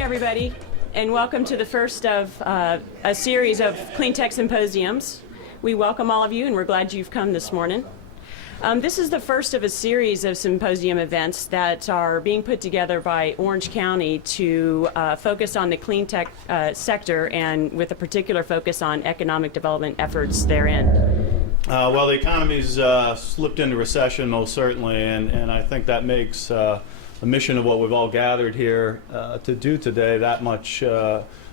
everybody, and welcome to the first of a series of Cleantech Symposiums. We welcome all of you, and we're glad you've come this morning. This is the first of a series of symposium events that are being put together by Orange County to focus on the clean tech sector, and with a particular focus on economic development efforts therein. Well, the economy's slipped into recession, most certainly, and I think that makes the mission of what we've all gathered here to do today that much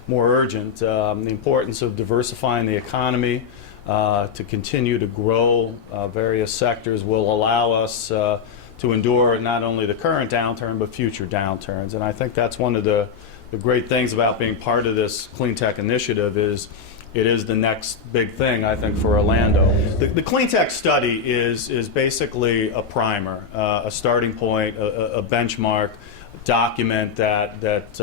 more urgent. The importance of diversifying the economy to continue to grow various sectors will allow us to endure not only the current downturn but future downturns. And I think that's one of the great things about being part of this clean tech initiative is it is the next big thing, I think, for Orlando. The clean tech study is basically a primer, a starting point, a benchmark document that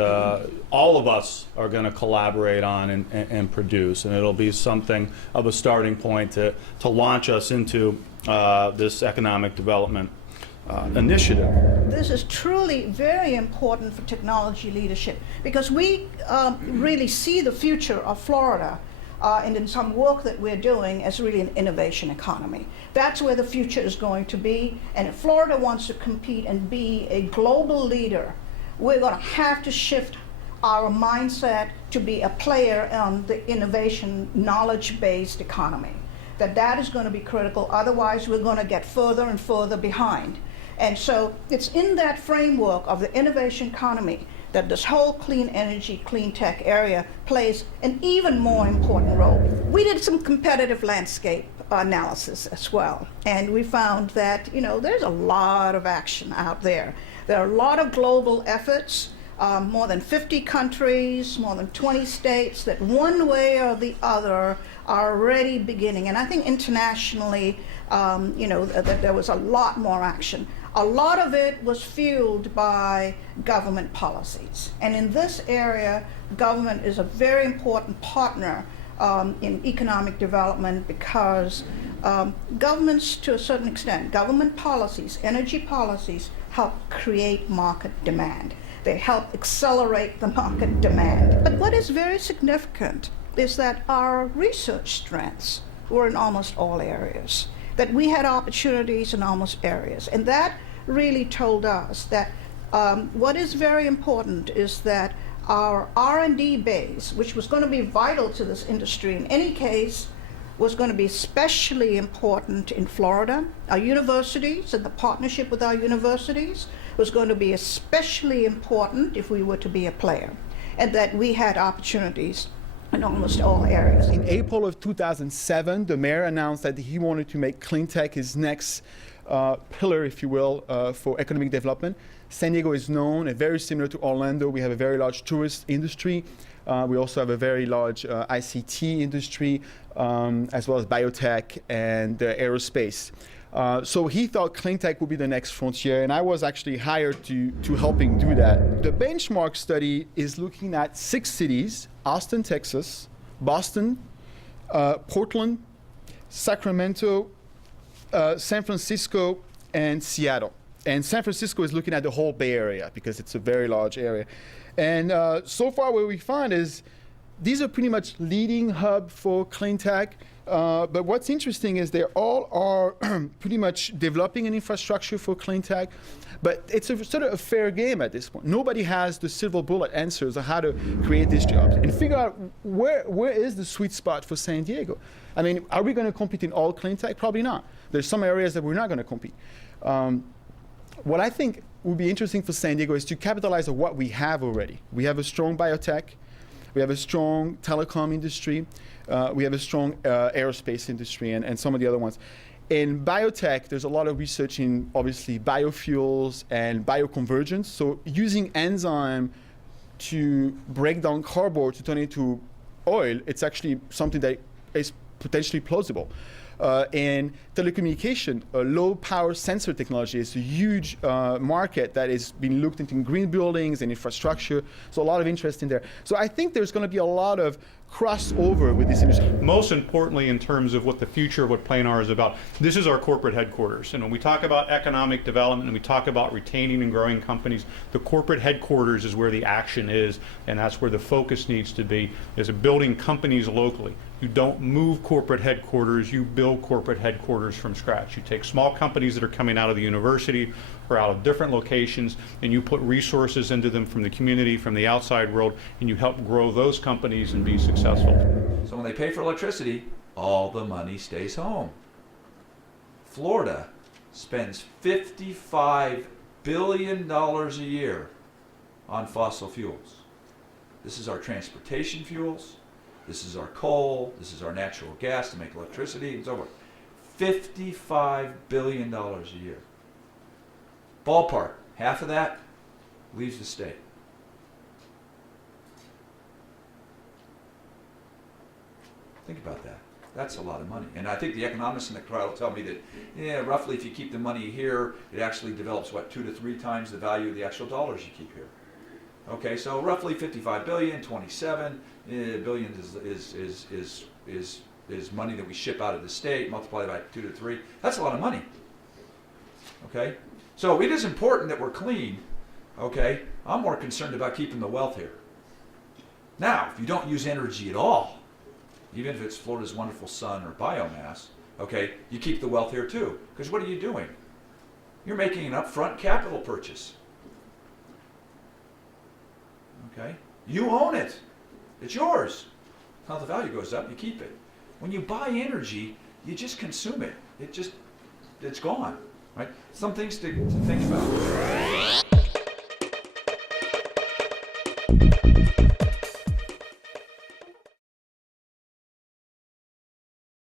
all of us are going to collaborate on and produce, and it'll be something of a starting point to launch us into this economic development initiative. This is truly very important for technology leadership because we really see the future of Florida and in some work that we're doing as really an innovation economy. That's where the future is going to be, and if Florida wants to compete and be a global leader, we're going to have to shift our mindset to be a player on the innovation, knowledge-based economy. That is going to be critical, otherwise we're going to get further and further behind. And so it's in that framework of the innovation economy that this whole clean energy, clean tech area plays an even more important role. We did some competitive landscape analysis as well, and we found that, there's a lot of action out there. There are a lot of global efforts, more than 50 countries, more than 20 states that one way or the other are already beginning. And I think internationally, that there was a lot more action. A lot of it was fueled by government policies. And in this area, government is a very important partner in economic development because governments, to a certain extent, government policies, energy policies, help create market demand. They help accelerate the market demand. But what is very significant is that our research strengths were in almost all areas, that we had opportunities in almost areas. And that really told us that what is very important is that our R&D base, which was going to be vital to this industry in any case, was going to be especially important in Florida. Our universities and the partnership with our universities was going to be especially important if we were to be a player, and that we had opportunities in almost all areas. In April of 2007, the mayor announced that he wanted to make clean tech his next pillar, if you will, for economic development. San Diego is known, very similar to Orlando. We have a very large tourist industry. We also have a very large ICT industry, as well as biotech and aerospace. So he thought clean tech would be the next frontier, and I was actually hired to helping do that. The benchmark study is looking at 6 cities: Austin, Texas, Boston, Portland, Sacramento, San Francisco, and Seattle. And San Francisco is looking at the whole Bay Area because it's a very large area. And so far what we find is these are pretty much leading hub for clean tech. But what's interesting is they all are pretty much developing an infrastructure for clean tech. But it's a sort of a fair game at this point. Nobody has the silver bullet answers on how to create these jobs and figure out where is the sweet spot for San Diego. I mean, are we going to compete in all clean tech? Probably not. There's some areas that we're not going to compete. What I think would be interesting for San Diego is to capitalize on what we have already. We have a strong biotech. We have a strong telecom industry. We have a strong aerospace industry and some of the other ones. In biotech, there's a lot of research in, obviously, biofuels and bioconvergence. So using enzyme to break down cardboard to turn it into oil, it's actually something that is potentially plausible. In telecommunication, low power sensor technology is a huge market that is being looked into in green buildings and infrastructure. So a lot of interest in there. So I think there's going to be a lot of crossover with this industry. Most importantly, in terms of what the future of what Planar is about, this is our corporate headquarters. And when we talk about economic development and we talk about retaining and growing companies, the corporate headquarters is where the action is, and that's where the focus needs to be, is building companies locally. You don't move corporate headquarters, you build corporate headquarters from scratch. You take small companies that are coming out of the university or out of different locations, and you put resources into them from the community, from the outside world, and you help grow those companies and be successful. So when they pay for electricity, all the money stays home. Florida spends $55 billion a year on fossil fuels. This is our transportation fuels, this is our coal, this is our natural gas to make electricity, and so forth. $55 billion a year. Ballpark, half of that leaves the state. Think about that. That's a lot of money. And I think the economists in the crowd will tell me that, yeah, roughly if you keep the money here, it actually develops, what, 2 to 3 times the value of the actual dollars you keep here. Okay, so roughly 55 billion, 27 billion is money that we ship out of the state, multiplied by 2 to 3. That's a lot of money. Okay, so it is important that we're clean. Okay, I'm more concerned about keeping the wealth here. Now, if you don't use energy at all, even if it's Florida's wonderful sun or biomass, okay, you keep the wealth here too. Because what are you doing? You're making an upfront capital purchase. Okay? You own it. It's yours. Now the value goes up, you keep it. When you buy energy, you just consume it. It's gone. Right? Some things to think about.